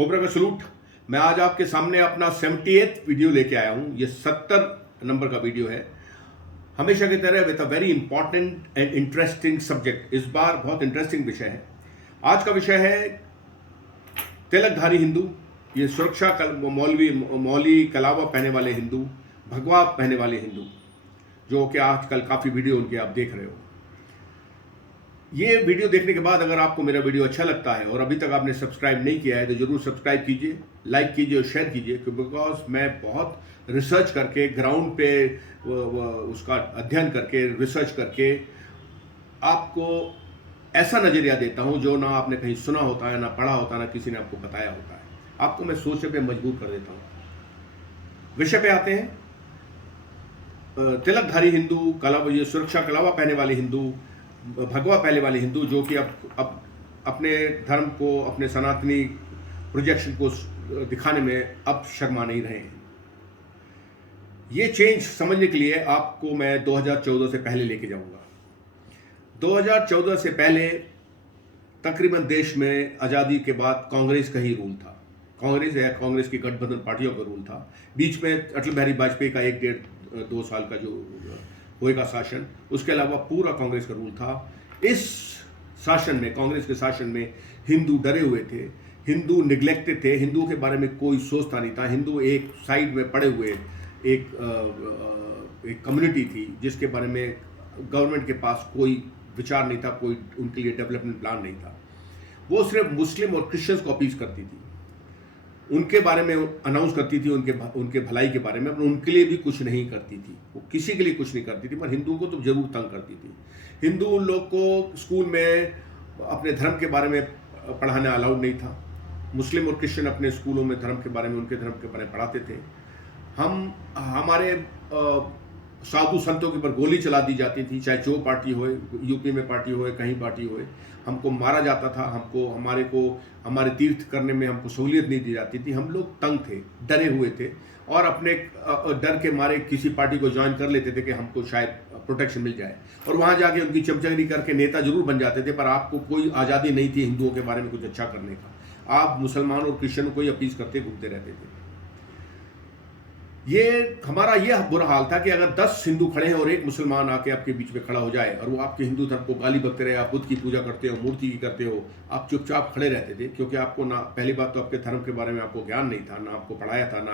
Cobra का salute. मैं आज आपके सामने अपना 78th वीडियो लेके आया हूँ। ये 70 नंबर का वीडियो है। हमेशा की तरह with a very important and interesting subject. इस बार बहुत इंटरेस्टिंग विषय है। आज का विषय है तिलकधारी हिंदू, ये सुरक्षा मौली कलावा पहने वाले हिंदू, भगवा पहने वाले हिंदू, जो कि आजकल काफ़ी वीडियो उनके आप देख रहे हो। ये वीडियो देखने के बाद अगर आपको मेरा वीडियो अच्छा लगता है और अभी तक आपने सब्सक्राइब नहीं किया है तो ज़रूर सब्सक्राइब कीजिए, लाइक कीजिए और शेयर कीजिए, बिकॉज मैं बहुत रिसर्च करके ग्राउंड पे उसका अध्ययन करके रिसर्च करके आपको ऐसा नज़रिया देता हूँ जो ना आपने कहीं सुना होता है, ना पढ़ा होता है, ना किसी ने आपको बताया होता है। आपको मैं सोचने पे मजबूर कर देता हूँ। विषय पे आते हैं। तिलकधारी हिंदू, ये सुरक्षा कलावा पहने वाले हिंदू, भगवा पहने वाले हिंदू, जो कि अब अपने धर्म को, अपने सनातनी प्रोजेक्शन को दिखाने में अब शर्मा नहीं रहे हैं। ये चेंज समझने के लिए आपको मैं 2014 से पहले लेके जाऊंगा। 2014 से पहले तकरीबन देश में आज़ादी के बाद कांग्रेस का ही रूल था। कांग्रेस की गठबंधन पार्टियों का रूल था। बीच में अटल बिहारी वाजपेयी का 1-1.5-2 साल का जो होएगा शासन, उसके अलावा पूरा कांग्रेस का रूल था। इस शासन में, कांग्रेस के शासन में हिंदू डरे हुए थे, हिंदू निगलेक्टेड थे, हिंदुओं के बारे में कोई सोचता नहीं था। हिंदू एक साइड में पड़े हुए एक कम्युनिटी थी जिसके बारे में गवर्नमेंट के पास कोई विचार नहीं था, कोई उनके लिए डेवलपमेंट प्लान नहीं था। वो सिर्फ मुस्लिम और क्रिश्चियंस को अपील करती थी, उनके बारे में अनाउंस करती थी, उनके भलाई के बारे में, पर उनके लिए भी कुछ नहीं करती थी। वो किसी के लिए कुछ नहीं करती थी, पर हिंदुओं को तो जरूर तंग करती थी। हिंदू लोग को स्कूल में अपने धर्म के बारे में पढ़ाना अलाउड नहीं था। मुस्लिम और क्रिश्चियन अपने स्कूलों में धर्म के बारे में, उनके धर्म के बारे में पढ़ाते थे। हमारे साधु संतों के ऊपर गोली चला दी जाती थी, चाहे जो पार्टी होए, यूपी में पार्टी होए, कहीं पार्टी होए, हमको मारा जाता था। हमारे तीर्थ करने में हमको सहूलियत नहीं दी जाती थी। हम लोग तंग थे, डरे हुए थे और अपने डर के मारे किसी पार्टी को ज्वाइन कर लेते थे कि हमको शायद प्रोटेक्शन मिल जाए, और वहाँ जाके उनकी चमचगिरी करके नेता जरूर बन जाते थे, पर आपको कोई आज़ादी नहीं थी हिंदुओं के बारे में कुछ अच्छा करने का। आप मुसलमान और क्रिश्चियनों को ही अपील करते घूमते रहते थे। हमारा यह बुरा हाल था कि अगर 10 हिंदू खड़े हैं और एक मुसलमान आके आपके बीच में खड़ा हो जाए और वो आपके हिंदू धर्म को गाली बकते रहे, आप बुद्ध की पूजा करते हो, मूर्ति की करते हो, आप चुपचाप खड़े रहते थे, क्योंकि आपको ना, पहली बात तो आपके धर्म के बारे में आपको ज्ञान नहीं था, ना आपको पढ़ाया था, ना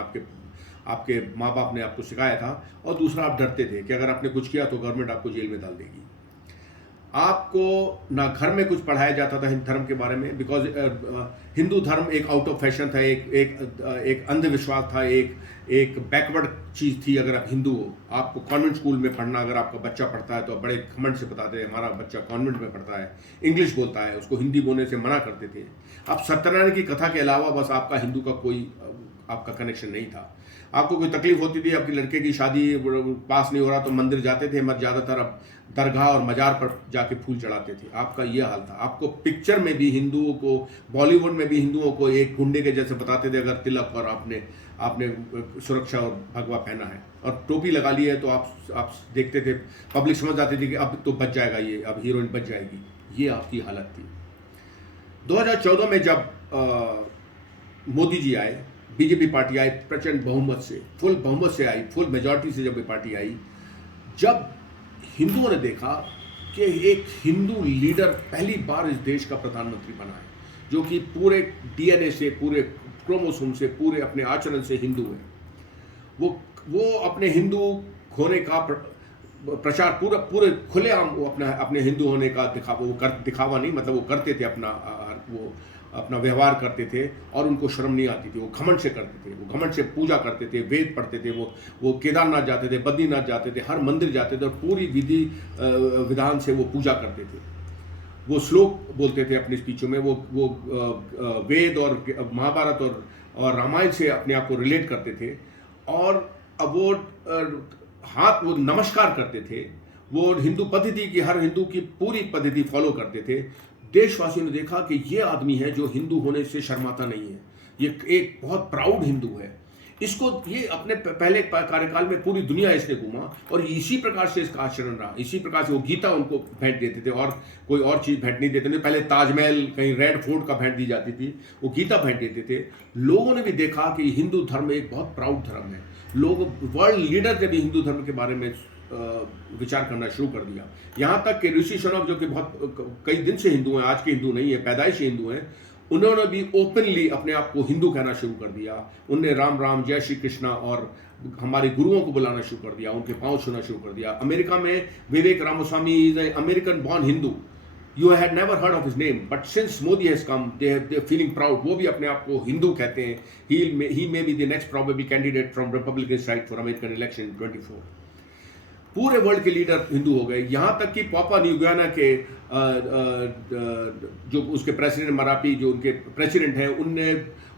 आपके माँ बाप ने आपको सिखाया था, और दूसरा आप डरते थे कि अगर आपने कुछ किया तो गवर्नमेंट आपको जेल में डाल देगी। आपको ना घर में कुछ पढ़ाया जाता था हिंदू धर्म के बारे में, बिकॉज हिंदू धर्म एक आउट ऑफ फैशन था, एक अंधविश्वास था, एक बैकवर्ड चीज़ थी। अगर आप हिंदू हो, आपको कॉन्वेंट स्कूल में पढ़ना, अगर आपका बच्चा पढ़ता है तो बड़े घमंड से बताते हैं हमारा बच्चा कॉन्वेंट में पढ़ता है, इंग्लिश बोलता है, उसको हिंदी बोलने से मना करते थे। आप सत्यनारायण की कथा के अलावा बस आपका हिंदू का कोई आपका कनेक्शन नहीं था। आपको कोई तकलीफ होती थी, आपकी लड़के की शादी पास नहीं हो रहा तो मंदिर जाते थे, मत ज़्यादातर अब दरगाह और मजार पर जाके फूल चढ़ाते थे। आपका ये हाल था। आपको पिक्चर में भी हिंदुओं को, बॉलीवुड में भी हिंदुओं को एक गुंडे के जैसे बताते थे, अगर तिलक और आपने सुरक्षा और भगवा पहना है और टोपी लगा ली है तो आप देखते थे, पब्लिक समझ जाती थी कि अब तो बच जाएगा ये, अब हीरोइन बच जाएगी। ये आपकी हालत थी। 2014 में जब मोदी जी आए, बीजेपी पार्टी आई, प्रचंड बहुमत से, फुल बहुमत से आई, फुल मेजॉरिटी से जब ये पार्टी आई, जब हिंदुओं ने देखा कि एक हिंदू लीडर पहली बार इस देश का प्रधानमंत्री बना है, जो कि पूरे डीएनए से, पूरे क्रोमोसोम से, पूरे अपने आचरण से हिंदू है, वो अपने हिंदू होने का प्रचार पूरे खुलेआम वो अपने हिंदू होने का दिखावा नहीं, मतलब वो करते थे, अपना व्यवहार करते थे, और उनको शर्म नहीं आती थी। वो घमंड से करते थे, वो घमंड से पूजा करते थे, वेद पढ़ते थे, वो केदारनाथ जाते थे, बद्रीनाथ जाते थे, हर मंदिर जाते थे और पूरी विधि विधान से वो पूजा करते थे। वो श्लोक बोलते थे अपनी स्पीचों में, वो वेद और महाभारत और रामायण से अपने आप को रिलेट करते थे, और अब वो नमस्कार करते थे। वो हिंदू पद्धति की, हर हिंदू की पूरी पद्धति फॉलो करते थे। देशवासियों ने देखा कि ये आदमी है जो हिंदू होने से शर्माता नहीं है, ये एक बहुत प्राउड हिंदू है, इसको ये अपने पहले कार्यकाल में पूरी दुनिया इसने घूमा और इसी प्रकार से इसका आचरण रहा। इसी प्रकार से वो गीता उनको भेंट देते थे और कोई और चीज़ भेंट नहीं देते थे। पहले ताजमहल कहीं रेड फोर्ट का भेंट दी जाती थी, वो गीता भेंट देते थे। लोगों ने भी देखा कि हिंदू धर्म एक बहुत प्राउड धर्म है। लोग, वर्ल्ड लीडर ने भी हिंदू धर्म के बारे में विचार करना शुरू कर दिया। यहाँ तक कि ऋषि सुनक, जो कि बहुत कई दिन से हिंदू हैं, आज के हिंदू नहीं है, पैदाइशी हिंदू हैं, उन्होंने भी ओपनली अपने आप को हिंदू कहना शुरू कर दिया। उनने राम राम, जय श्री कृष्णा और हमारे गुरुओं को बुलाना शुरू कर दिया, उनके पाँव छूना शुरू कर दिया। अमेरिका में Vivek Ramaswamy is a American born Hindu. You had never heard of his name, but since Modi has come, they're feeling proud. वो भी अपने आप को हिंदू कहते हैं। He may be the next probable candidate from Republican side for American election 24. पूरे world के leader Hindu हो गए। यहाँ तक कि पापुआ न्यू गियाना के जो उसके प्रेसिडेंट मरापी, जो उनके प्रेसिडेंट हैं,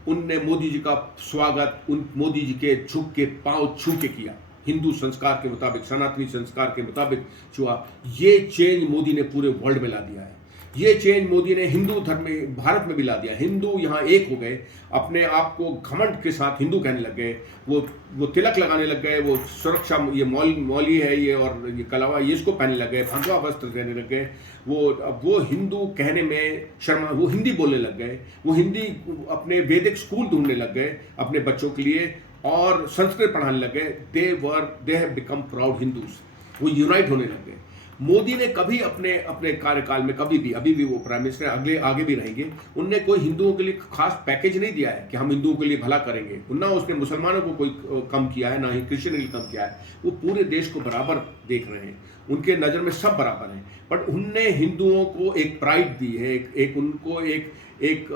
उनने मोदी जी का स्वागत मोदी जी के झुक के पाँव छू के किया, हिंदू संस्कार के मुताबिक, सनातनी संस्कार के मुताबिक छुआ। ये चेंज मोदी ने पूरे वर्ल्ड में ला दिया है। ये चेंज मोदी ने हिंदू धर्म में, भारत में भी ला दिया। हिंदू यहाँ एक हो गए, अपने आप को घमंड के साथ हिंदू कहने लग गए। वो तिलक लगाने लग गए, वो सुरक्षा, ये मौली है ये और ये कलावा, ये इसको पहनने लग गए, भगवा वस्त्र पहनने लग गए। वो हिंदू कहने में शर्मा, वो हिंदी बोलने लग गए, वो हिंदी अपने वैदिक स्कूल ढूंढने लग गए अपने बच्चों के लिए और संस्कृत पढ़ाने लग गए। They have become proud Hindus. वो यूनाइट होने लग गए। मोदी ने कभी अपने कार्यकाल में कभी भी, अभी भी वो प्राइम मिनिस्टर आगे भी रहेंगे, उनने कोई हिंदुओं के लिए खास पैकेज नहीं दिया है कि हम हिंदुओं के लिए भला करेंगे। ना उसने मुसलमानों को कोई कम किया है, ना ही क्रिश्चियन के लिए कम किया है। वो पूरे देश को बराबर देख रहे हैं, उनके नज़र में सब बराबर हैं। बट उनने हिंदुओं को एक प्राइड दी है, उनको एक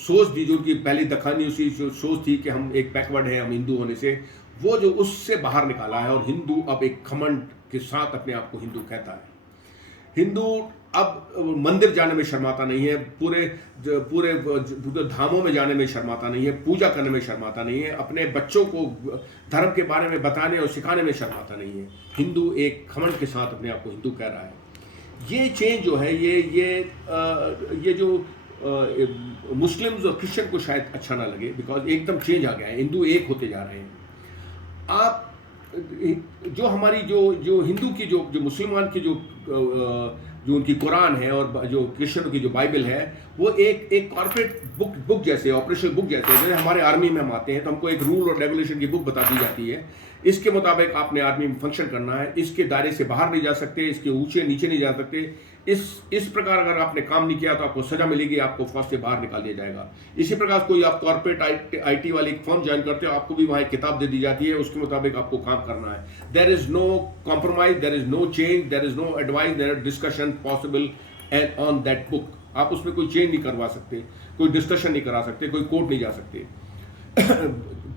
सोच दी, जो उनकी पहली दखानी उसी सोच थी कि हम एक बैकवर्ड है, हम हिंदू होने से, वो जो उससे बाहर निकाला है। और हिंदू अब एक घमंड के साथ अपने आप को हिंदू कहता है। हिंदू अब मंदिर जाने में शर्माता नहीं है, पूरे धामों में जाने में शर्माता नहीं है, पूजा करने में शर्माता नहीं है, अपने बच्चों को धर्म के बारे में बताने और सिखाने में शर्माता नहीं है। हिंदू एक घमंड के साथ अपने आप को हिंदू कह रहा है। ये चेंज जो है, ये जो मुस्लिम्स और क्रिश्चियन को शायद अच्छा ना लगे, बिकॉज एकदम चेंज आ गया है, हिंदू एक होते जा रहे हैं। आप जो हमारी जो हिंदू की जो मुसलमान की जो उनकी कुरान है और जो क्रिश्चियनों की जो बाइबल है, वो एक कॉर्पोरेट बुक जैसे, ऑपरेशनल बुक जैसे, जैसे हमारे आर्मी में हम आते हैं तो हमको एक रूल और रेगुलेशन की बुक बता दी जाती है। इसके मुताबिक आपने आर्मी में फंक्शन करना है, इसके दायरे से बाहर नहीं जा सकते, इसके ऊंचे नीचे नहीं जा सकते। इस प्रकार अगर आपने काम नहीं किया तो आपको सजा मिलेगी, आपको फौज से बाहर निकाल दिया जाएगा। इसी प्रकार कोई आप कॉर्पोरेट आईटी वाली फर्म ज्वाइन करते हो, आपको भी वहाँ एक किताब दे दी जाती है, उसके मुताबिक आपको काम करना है। There is no compromise, there is no change, there is no advice, there is discussion possible and on that book. आप उसमें कोई चेंज नहीं करवा सकते, कोई डिस्कशन नहीं करा सकते, कोई कोर्ट नहीं जा सकते।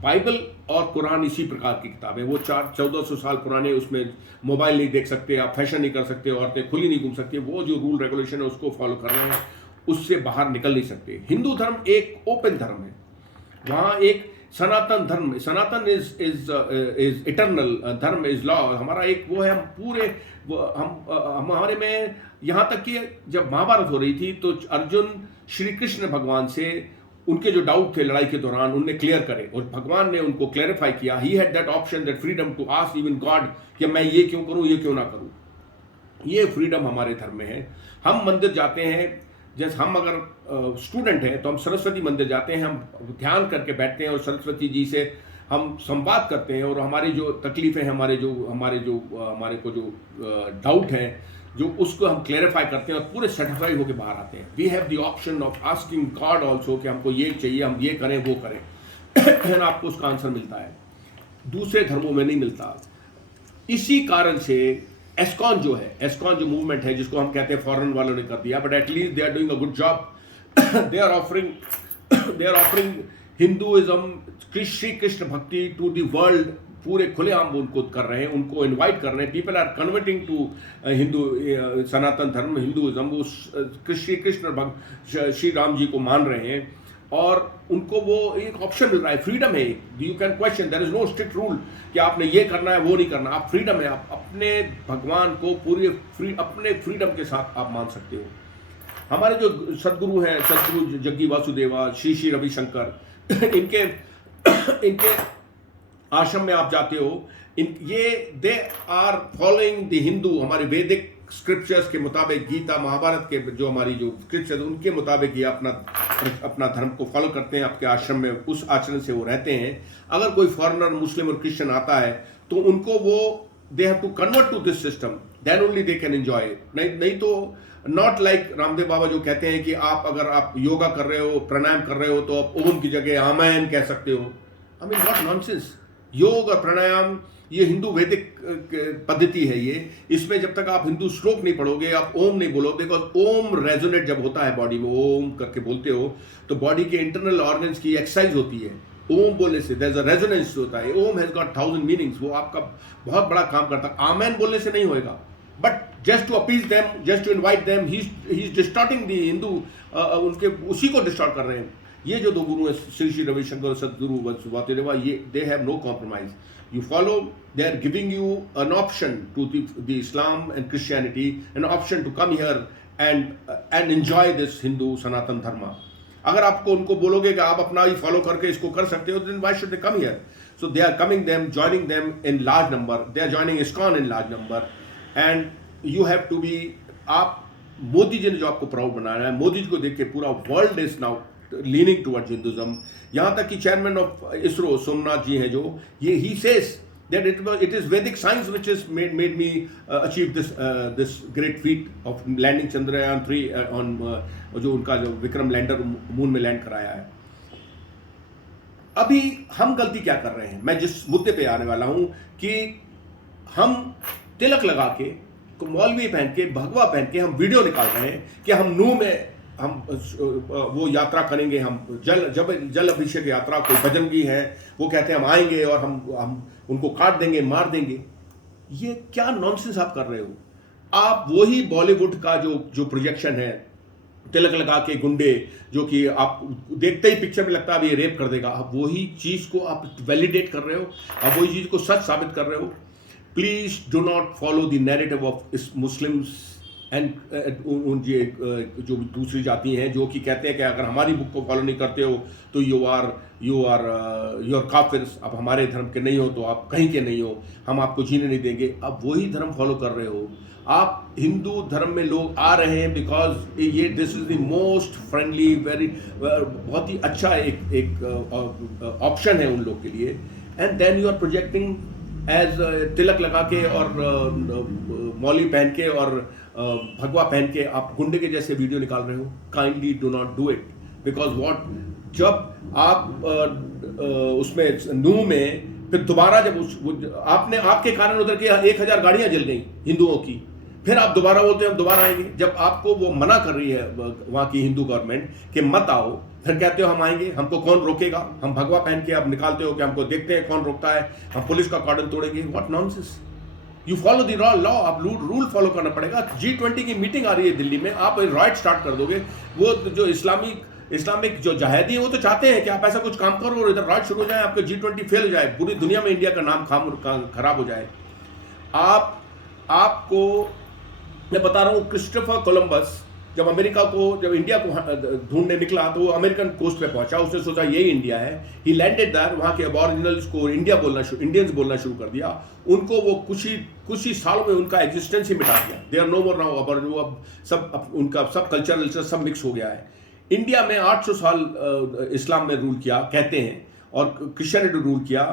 बाइबल और कुरान इसी प्रकार की किताबें, वो 1400 साल पुराने, उसमें मोबाइल नहीं देख सकते, आप फैशन नहीं कर सकते, औरतें खुली नहीं घूम सकती, वो जो रूल रेगुलेशन है उसको फॉलो कर रहे हैं, उससे बाहर निकल नहीं सकते। हिंदू धर्म एक ओपन धर्म है। वहाँ एक सनातन धर्म, सनातन इज इटर्नल, धर्म इज लॉ, हमारा एक वो है। हम पूरे हमारे में यहाँ तक कि जब महाभारत हो रही थी तो अर्जुन श्री कृष्ण भगवान से उनके जो डाउट थे लड़ाई के दौरान, उनने क्लियर करे और भगवान ने उनको क्लैरिफाई किया। He had that option, that freedom to ask even God कि मैं ये क्यों करूं, ये क्यों ना करूं। ये फ्रीडम हमारे धर्म में है। हम मंदिर जाते हैं, जैसे हम अगर स्टूडेंट हैं तो हम सरस्वती मंदिर जाते हैं, हम ध्यान करके बैठते हैं और सरस्वती जी से हम संवाद करते हैं और हमारी जो तकलीफें, हमारे को जो डाउट हैं, जो उसको हम क्लैरिफाई करते हैं और पूरे सेटिस्फाइड होकर बाहर आते हैं। We have the option of asking God also कि हमको ये चाहिए, हम ये करें वो करें आपको उसका आंसर मिलता है, दूसरे धर्मों में नहीं मिलता। इसी कारण से एस्कॉन जो है, एस्कॉन जो मूवमेंट है, जिसको हम कहते हैं फॉरेन वालों ने कर दिया, but at least they are doing a good job. They are offering Hinduism, Shri Krishna bhakti to the world. पूरे खुलेआम उनको कर रहे हैं, उनको इनवाइट कर रहे हैं। People are converting to Hindu, Sanatan Dharma, Hinduism. वो श्री कृष्ण श्री राम जी को मान रहे हैं और उनको वो एक ऑप्शन मिल रहा है, फ्रीडम है। You can question, there is no strict rule कि आपने ये करना है वो नहीं करना। आप फ्रीडम है, आप अपने भगवान को पूरे अपने फ्रीडम के साथ आप मान सकते हो। हमारे जो सदगुरु हैं, सदगुरु जग्गी वासुदेवा, श्री श्री रविशंकर, इनके आश्रम में आप जाते हो, ये they are following the Hindu, हमारे वैदिक स्क्रिप्चर्स के मुताबिक, गीता महाभारत के जो हमारी जो स्क्रिप्चर्स उनके मुताबिक ये अपना धर्म को फॉलो करते हैं। आपके आश्रम में उस आचरण से वो रहते हैं। अगर कोई फॉरेनर मुस्लिम और क्रिश्चियन आता है तो उनको वो they have to convert to this system, then only they can enjoy. नहीं तो नॉट लाइक रामदेव बाबा जो कहते हैं कि अगर आप योगा कर रहे हो, प्राणायाम कर रहे हो, तो आप ओम की जगह आमेन कह सकते हो। I mean what nonsense. योग और प्राणायाम ये हिंदू वैदिक पद्धति है ये। इसमें जब तक आप हिंदू श्लोक नहीं पढ़ोगे, आप ओम नहीं बोलोगे, बिकॉज ओम रेजोनेट जब होता है बॉडी में, ओम करके बोलते हो तो बॉडी के इंटरनल ऑर्गन्स की एक्सरसाइज होती है। ओम बोलने से देयर इज अ रेजोनेंस होता है। ओम हैज गॉट 1000 मीनिंग्स, वो आपका बहुत बड़ा काम करता है। आमेन बोलने से नहीं होएगा, but just to appease them, just to invite them, he is distorting the Hindu, उनके उसी को डिस्टॉर्ट कर रहे हैं। ये जो दो गुरु हैं, श्री रविशंकर और सदगुरु वासुदेवा, ये they have no compromise. You follow, they are giving you an option to the Islam and Christianity, an option to come here and enjoy this Hindu Sanatan Dharma. अगर आपको उनको बोलोगे कि आप अपना ही फॉलो करके इसको कर सकते हो, then why should they come here? So they are coming them, joining them in large number. They are joining ISKCON in large number, and you have to be, आप मोदी जी ने जो आपको प्राउड बनाया है, मोदी जी को देख के पूरा world is now leaning towards Hinduism. यहाँ तक कि चेयरमैन ऑफ इसरो सोमनाथ जी हैं जो, ये ही says that it is Vedic science which is made me achieve this great feat of landing Chandrayaan 3 on जो उनका जो विक्रम लैंडर मून में लैंड कराया है। अभी हम गलती क्या कर रहे हैं, मैं जिस मुद्दे पे आने वाला हूं कि हम तिलक लगा के, मौलवी पहन के, भगवा पहन के हम वीडियो निकाल रहे हैं कि हम नू में हम वो यात्रा करेंगे, हम जल अभिषेक यात्रा, कोई बजरंगी है वो कहते हैं हम आएंगे और हम उनको काट देंगे, मार देंगे। ये क्या नॉनसेंस आप कर रहे हो? आप वही बॉलीवुड का जो प्रोजेक्शन है, तिलक लगा के गुंडे, जो कि आप देखते ही पिक्चर में लगता है अब ये रेप कर देगा, आप वही चीज को आप वैलिडेट कर रहे हो, आप वही चीज को सच साबित कर रहे हो। Please do not follow the narrative of Muslims and जो दूसरी जाति हैं जो कि कहते हैं कि अगर हमारी बुक को फॉलो नहीं करते हो तो यू आर काफिर्स, आप हमारे धर्म के नहीं हो तो आप कहीं के नहीं हो, हम आपको जीने नहीं देंगे। आप वही धर्म फॉलो कर रहे हो। आप हिंदू धर्म में लोग आ रहे हैं बिकॉज ये this is the most friendly, very बहुत ही अच्छा एक ऑप्शन है उन लोग के लिए। And then you are projecting as tilak लगा के और मौली पहन के और भगवा पहन के आप गुंडे के जैसे वीडियो निकाल रहे हो। Kindly do not do it, because what, जब आप उसमें नू में फिर दोबारा जब आपने आपके कारण उधर के 1000 गाड़ियां जल गई हिंदुओं की, फिर आप दोबारा बोलते हैं हम दोबारा आएंगे। जब आपको वो मना कर रही है वहाँ की हिंदू गवर्नमेंट कि मत आओ, फिर कहते हो हम आएंगे, हमको कौन रोकेगा? हम भगवा पहन के आप निकालते हो कि हमको देखते हैं कौन रोकता है, हम पुलिस का कॉर्डन तोड़ेंगे। What nonsense. You follow the law, आप रूल फॉलो करना पड़ेगा। G20 की मीटिंग आ रही है दिल्ली में, आप राइट स्टार्ट कर दोगे। वो जो इस्लामिक जो जहादी है वो तो चाहते हैं कि आप ऐसा कुछ काम करो और इधर राइट शुरू हो जाए, आपका G20 फेल हो जाए, पूरी दुनिया में इंडिया का नाम खराब हो जाए। आपको मैं बता रहा हूँ, क्रिस्टोफर कोलंबस जब इंडिया को ढूंढने निकला तो वो अमेरिकन कोस्ट पे पहुंचा, उसने सोचा यही इंडिया है। ही लैंडेड देयर, वहाँ के अबॉरिजिनल्स को इंडियंस बोलना शुरू कर दिया। उनको वो कुछ ही सालों में उनका एग्जिस्टेंस ही मिटा दिया। They are no more now aboriginal, अब उनका सब कल्चर सब मिक्स हो गया है। इंडिया में 800 साल इस्लाम ने रूल किया कहते हैं, और क्रिश्चियनिटी रूल किया।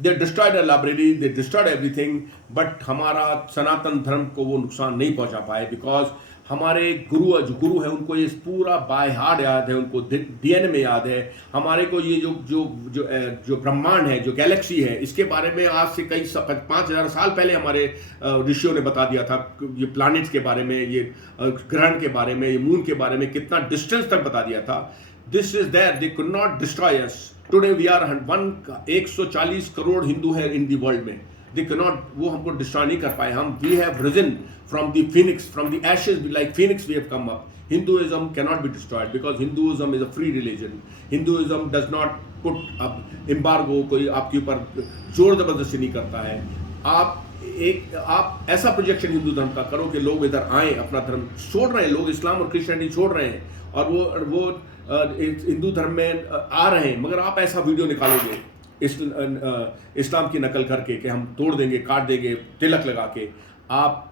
They destroyed a library, they destroyed everything, but हमारा सनातन धर्म को वो नुकसान नहीं पहुंचा पाए, बिकॉज हमारे गुरु है उनको ये पूरा बाय हार्ट याद है, उनको डीएनए में याद है। हमारे को ये जो ब्रह्मांड है, जो गैलेक्सी है, इसके बारे में आज से कई 5000 साल पहले हमारे ऋषियों ने बता दिया था। ये प्लैनेट्स के बारे में, ये ग्रहण के बारे में, ये मून के बारे में कितना डिस्टेंस तक बता दिया था। This is there, they could not destroy us. Today we are 140 crore Hindu है इन दी वर्ल्ड में। They cannot, वो हमको डिस्ट्रॉय नहीं कर पाए। हम we have risen from the phoenix, from the ashes, like phoenix we have come up. Hinduism cannot be destroyed because Hinduism is a free religion. Hinduism does not put up embargo, कोई आपके ऊपर जोर जबरदस्ती नहीं करता है। आप ऐसा प्रोजेक्शन हिंदू धर्म का करो कि लोग इधर आए, अपना धर्म छोड़ रहे हैं, लोग इस्लाम और क्रिश्चियनिटी छोड़ रहे हैं और वो हिंदू धर्म में आ रहे हैं, मगर आप ऐसा वीडियो निकालोगे इस्लाम की नकल करके कि हम तोड़ देंगे, काट देंगे, तिलक लगा के, आप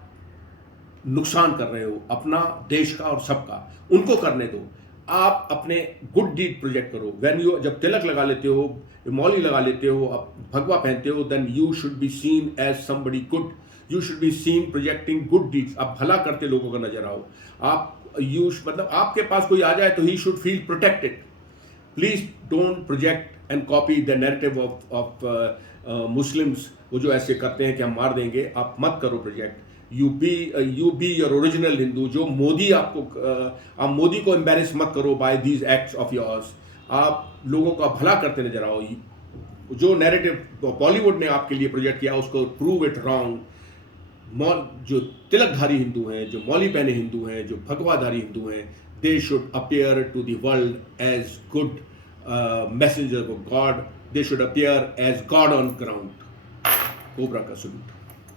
नुकसान कर रहे हो अपना, देश का और सबका। उनको करने दो, आप अपने गुड डीड प्रोजेक्ट करो। व्हेन यू जब तिलक लगा लेते हो, मौली लगा लेते हो, आप भगवा पहनते हो, then you should be seen as somebody good, you should be seen projecting good deeds. आप भला करते लोगों का नजर आओ। आप मतलब आपके पास कोई आ जाए तो he should feel protected. Please don't project and copy the narrative of Muslims, वो जो ऐसे करते हैं कि हम मार देंगे। आप मत करो project. You be your original Hindu. जो मोदी आपको आप मोदी को एम्बेरस मत करो by these acts of yours. आप लोगों का भला करते नजर आओ। जो नैरेटिव बॉलीवुड ने आपके लिए प्रोजेक्ट किया उसको प्रूव इट रॉन्ग। जो तिलकधारी हिंदू हैं, जो मौली पहने हिंदू हैं, जो भगवाधारी हिंदू हैं, they should appear to the world as good messenger of God. They should appear as God on ground. Cobra का सल्यूट।